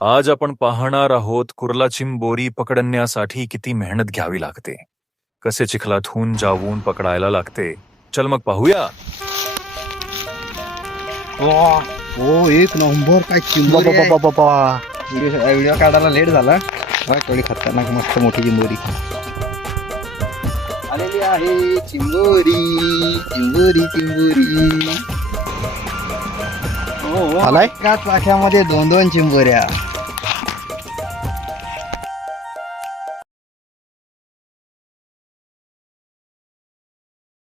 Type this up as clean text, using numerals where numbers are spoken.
आज आपण पाहणार आहोत कुर्ला चिंबोरी पकडण्यासाठी किती मेहनत घ्यावी लागते, कसे चिखलातून जाऊन पकडायला लागते. चल मग पाहूया. हो एक नंबर काय चिंबोरी आहे. व्हिडिओ काढायला लेट झाला. थोडी खतरनाक मस्त मोठी चिंबोरी आलेली आहे. चिंबोरी चिंबोरी चिंबोरी आलाय. एकाच पाख्यामध्ये दोन चिंबोऱ्या.